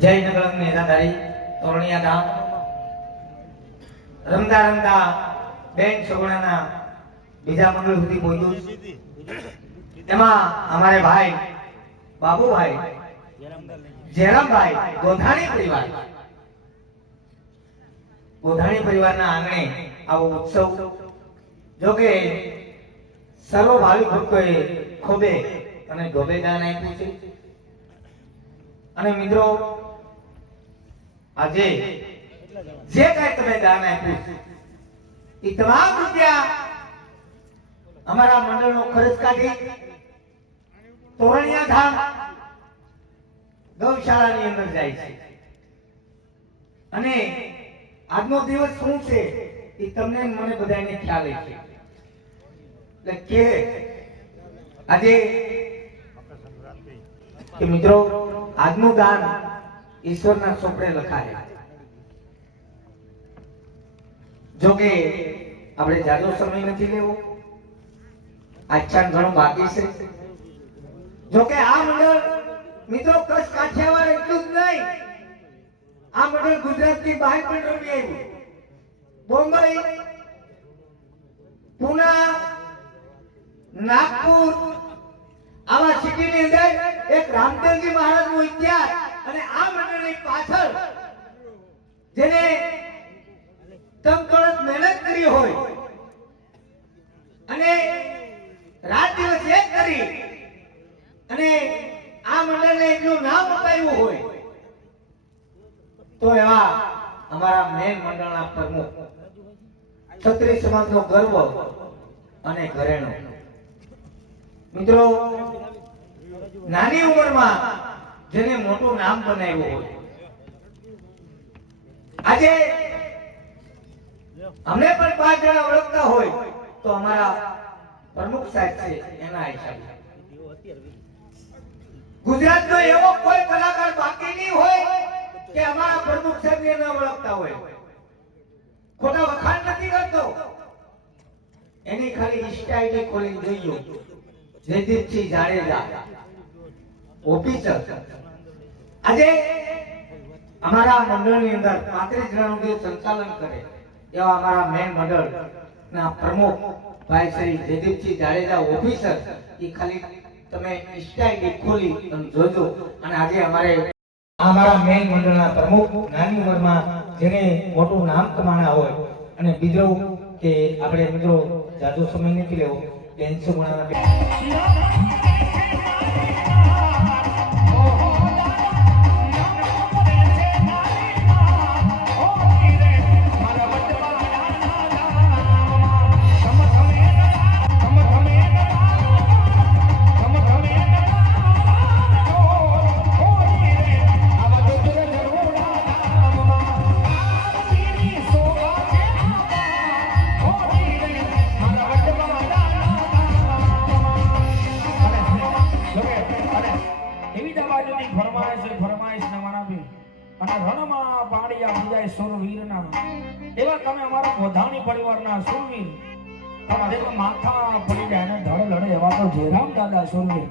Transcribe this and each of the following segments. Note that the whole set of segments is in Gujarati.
જય નગરમ નેતાધારી તોરણિયા ધામ રમતા રમતા બેન છોકરાના બીજા મંડળ સુધી પહોંચ્યું। એમાં અમારે ભાઈ બાબુભાઈ જયરામભાઈ ગોધાણી પરિવારના આંગણે આવો ઉત્સવ જો કે સર્વ ભાવિક ભક્તોએ ખોબે અને ધોબે દાન આપ્યું છે। અને મિત્રો આજે જે કઈ તમે દાન આપ્યું એ તમામ રૂપિયા અમારા મંડળનો ખર્ચ કાઢી તોરણિયા ધામ ગૌશાળાની અંદર જાય છે। અને આજનો દિવસ શું છે એ તમને મને બધાને ખ્યાલ છે। એટલે કે આજે કે મિત્રો આજનું દાન ઈશ્વરના ચોપડે લખાય। જો કે આપણે જાજો સમય નથી લેવો, આખ્યાન ઘણું બાકી છે। જો કે આ મંડળ મિત્રો કચ્છ કાઠિયાવાડ એટલું જ નહીં, આ મંડળ ગુજરાતની બહાર પણ રમી આવ્યું। બોમ્બઈ, પુના, નાગપુર આવા સિટીની અંદર એક રામદેવજી મહારાજનો ઇતિહાસ અને આ મંડળની પાછળ જેને તનતોડ મહેનત કરી હોય અને રાત દિવસ એક કરી અને આ મંડળને એટલું નામ અપાયું હોય તો એવા અમારા મેન મંડળના પ્રમુખ ક્ષત્રિય સમાજનો ગર્વ અને ઘરેણો મિત્રો નાની ઉંમરમાં જેને મોટું નામ બનાવ્યું હોય, આજે અમે પણ 5 જણા ઓળખતા હોય તો અમારા પ્રમુખ સાહેબ છે એના હિસાબે ગુજરાતનો એવો કોઈ કલાકાર બાકી નહીં હોય કે અમારા પ્રમુખ સાહેબને ન ઓળખતા હોય। ખોટા વખાણ નથી કરતો, એની ખાલી ઇન્સ્ટા આઈડી ખોલીને જોઈએ જયદીપસિંહ જાડેજા ઓફિસર આજે અમારા મંડળની અંદર 35 જણાનું જે સંચાલન કરે એવા અમારા મેન મંડળ ના પ્રમુખ ભાઈ શ્રી જયદીપસિંહ જાડેજા ઓફિસર એ ખાલી તમે ઇન્સ્ટા આઈડી ખોલી અને જોજો। અને આજે અમારા મેન મંડળના પ્રમુખ નાની ઉંમરમાં જેને મોટું નામ કમાણા હોય અને બીજું કે આપણે મિત્રો જાજો સમય નથી લેવો બેનસો ગુણાના એવા તમે અમારા ગોધાણી પરિવારના સુરવીર તમારે માથા પડી જાય અને ધડ લડે એવા તો જયરામ દાદા સુરવીર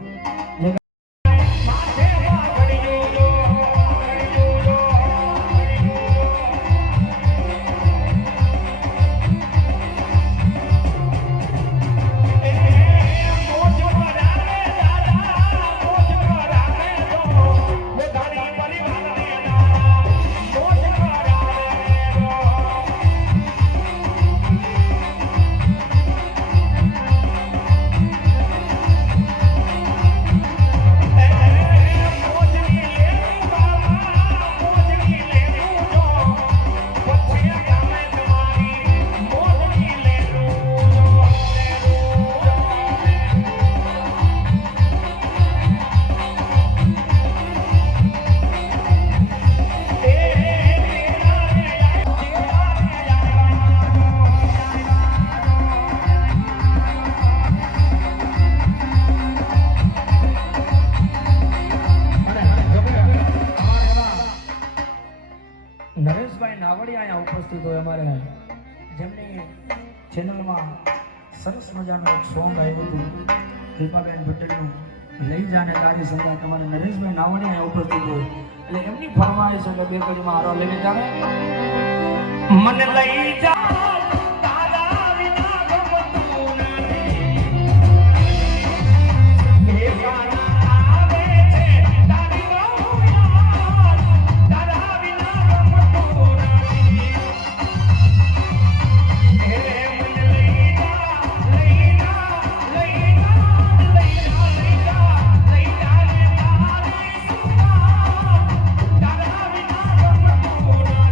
નરેશભાઈ નાવડિયા અહીંયા ઉપસ્થિત હોય અમારે જેમની ચેનલમાં સરસ મજાનું એક સોંગ આવ્યું હતું દીપાબેન પટેલનું લઈ જાને તારી સંગાત તમારે નરેશભાઈ નાવડિયા ઉપસ્થિત હોય એટલે એમની ફરમાઈશ છે કે બે કડીમાં હારો લઈને જાવે મને લઈ જા તારા વિના ગમતું નથી એ ગાના આવે છે તારી બહુ યાદ તારા વિના ગમતું નથી હે મને લઈ જા લઈ જા લઈ જા લઈ જા લઈ જા લઈ જા ને તારી સુગંધ તારા વિના ગમતું નથી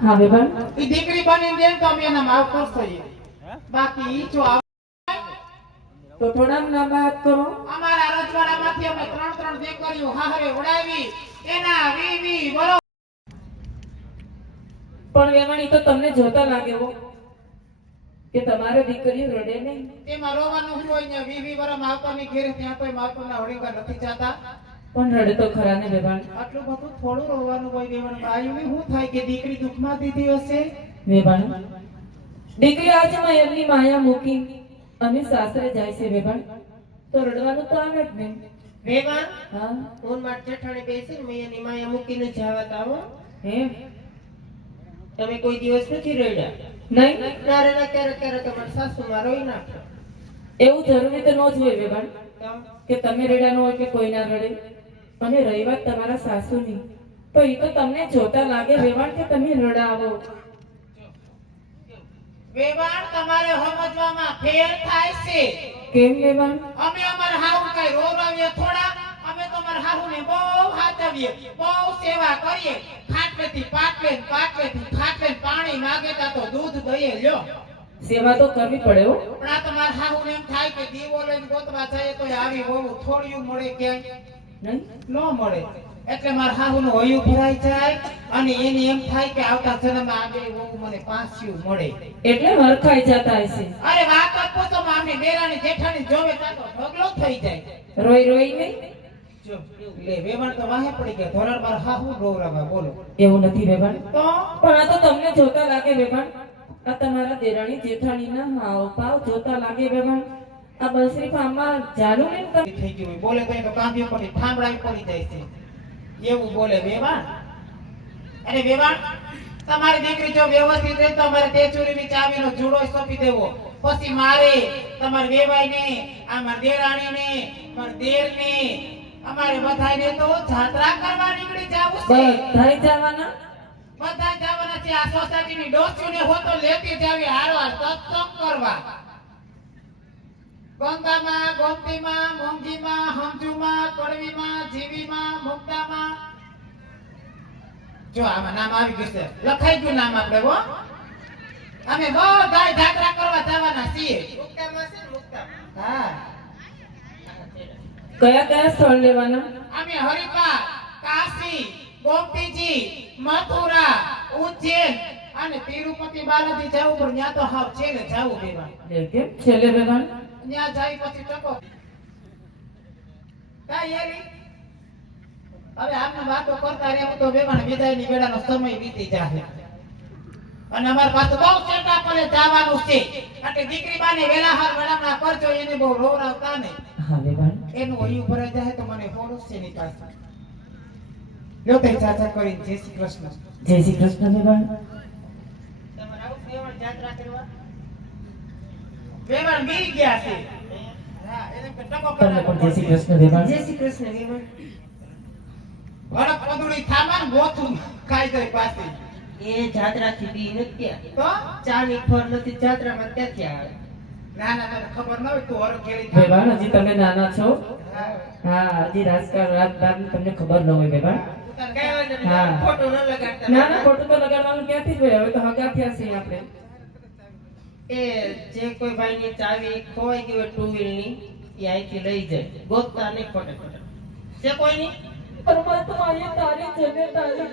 હા બેબા ઈ દીકરી બની જેમ તો અમે એના માવ ખુશ થઈએ બાકી ઈ જો તો થોડા ના વાત કરો અમારા રજવાડામાંથી અમે ત્રણ દીકરીઓ હાહરે ઉડાવી એના વીવી બોલો પણ વેવાણી તો તમને જોતા લાગે હો કે તમારે દીકરી રડે નહીં? તેમાં રોવાનું શું હોય ને? 20 વર્ષ માવતરની ઘેરે ત્યાં કોઈ માવતરના હોળીમાં નથી જાતા. પણ રડે તો ખરા ને વેવાણ. આટલું બધું થોડું રોવાનું હોય વેવાણ. બાયુને શું થાય કે દીકરી દુઃખમાં દીધી હશે? વેવાણ, દીકરી આજે એમની માયા મૂકી અને સાસરે જાય છે વેવાણ, તો રડવાનું તો આવે જ નહીં. વેવાણ હા હું માર જેઠાણી બેસીને મૈયાની માયા મૂકીને જાવત આવો. હે તમે કોઈ દિવસ નથી રડ્યા? નહીં, ત્યારે ને ત્યારે તમારા સાસુમાં રોઈ નાખો. એવું જરૂરી તો ન જ હોય વેવાણ કે તમે રડ્યા ન હોય કે કોઈ ના રડે. અને રહી વાત તમારા સાસુની, તો એ તો તમને જોતા લાગે વેવાણ કે તમે રડાવો. વેવાણ તમારે સમજવામાં ફેર થાય છે. કેમ વેવાણ? અમે અમારા હાહુ કઈ રોવરાવીએ થોડા? અમે તો અમારા હાહુને બહુ હાચવીએ, બહુ સેવા કરીએ. ખાટલેથી પાટલે ને પાટલેથી ખાટલે ને પાણી માંગે તા તો દૂધ દઈએ લ્યો. સેવા તો કરવી પડે હો. પણ આ તમારા હાહુને એમ થાય કે દીવો લઈને ગોતવા જાય તો આવી બહુ થોડિયું મળે ક્યાંય નહીં, ન મળે. એટલે મારા હાહુનું હૈયું ભરાઈ જાય અને એને એમ થાય કે આવતા જન્મમાં આ બે વહુ મને પાછું મળે. એટલે હરખાઈ જતા હશે. અરે વાત જ પૂછો માં, આમની દેરાણી જેઠાણી જોવે તા તો ઢગલો થઈ જાય. રોઈ રોઈ નહીં? જો લે વેવાણ તો વાહે પડી ગયા. ધોરણ મારા હાહુ રોવરાવા બોલો એવું નથી વેવાણ. તો પણ આ તો તમને જોતા લાગે વેવાણ, આ તમારા દેરાણી જેઠાણીના હાવભાવ જોતા લાગે વેવાણ. આ બસરી ફાર્મમાં જાનું ને તમે થઈ ગયું હોય. બોલે તો એ તો કાંધી પડી ઠામડાઈ પડી જાય છે એવું બોલે વેવાણ. અરે વેવાણ, તમારી દીકરી જો વ્યવસ્થિત રહે તો અમારે તેચુરીની ચાવીનો જુડો સોંપી દેવો. પછી મારે તમારે વેવાઈને, આ મારા દેરાણીને, મારા દેરને, અમારે બધાયને તો જાત્રા કરવા નીકળી જાવું છે. બધાય જવાના? બધા જવાના છે. આ સોસાયટીની ડોસીઓને હોતો લેતી જાવી હારવાર સત્સંગ કરવા. ગંગામાં, ગોમતીમાં, મોંઘીમાં, હમજુમાં, કડવીમાં, જીવીમાં, મુક્તામાં. જો આમાં નામ આવી ગયું છે, લખાઈ ગયું નામ આપણે હો. અમે બધાય જાત્રા કરવા જવાના છીએ. મુક્તામાં છે ને મુક્તામાં. હા, કયા કયા સ્થળ લેવાના? અમે હરિદ્વાર, કાશી, ગોમતીજી, મથુરા, ઉજ્જૈન અને તિરુપતિ બાલાજી જવું પણ ત્યાં તો હાવ છેલ્લે જવું દેવા. કેમ છેલ્લે વેવાણ? ત્યાં જાય પછી ટકો કાઈ યારી. હવે આમને વાતો કરતા રહેવું તો વેવાણ વિદાયની વેળાનો સમય વીતી જાય. અને અમાર પાસે બહુ ચેટા પડે જવાનું છે. એટલે દીકરી બાને વેલાહાર વેળામણા કરજો, એને બહુ રોવરાવતા નહીં. હા વેવાણ. એનું હૈયું ભરાઈ જાય તો મને ફોડું છે ની પાસે. લ્યો તઈ ચાચા કરીને જય શ્રી કૃષ્ણ. જય શ્રી કૃષ્ણ વેવાણ. તમારે આવું વેવાણ જાત્રા કરવા? વેવાણ બી ગયા છે. હા, એને કે ટકો તમને પણ જય શ્રી કૃષ્ણ વેવાણ. જય શ્રી કૃષ્ણ વેવાણ. વરક પદુડી થામાન ગોથું ખાઈ જાય પાછી. એ જાત્રાથી બી નથી આવ્યા. તો ચાની ફળ નથી જાત્રામાં ક્યાંથી આવે? ના ના તને ખબર ન હોય તું હર કેળી વેવાણ, હજી તમે નાના છો. હા. હા, હજી રાજકારણ તમને ખબર ન હોય વેવાણ. કઈ વાંધો નહીં, હા. ખોટું ન લગાડતા. ના ના, ખોટું તો લગાડવાનું ક્યાંથી જ હોય. હવે તો હગા થયા છીએ આપણે. એ જે કોઈ ભાઈની ચાવી ખોવાઈ ગઈ હોય ટુ વ્હીલ ની, એ અહીંથી લઈ જાય. ગોતતા નહીં ખોટે ખોટે. છે કોઈ નહીં? પરમાત્મા, એ તારી જને તારી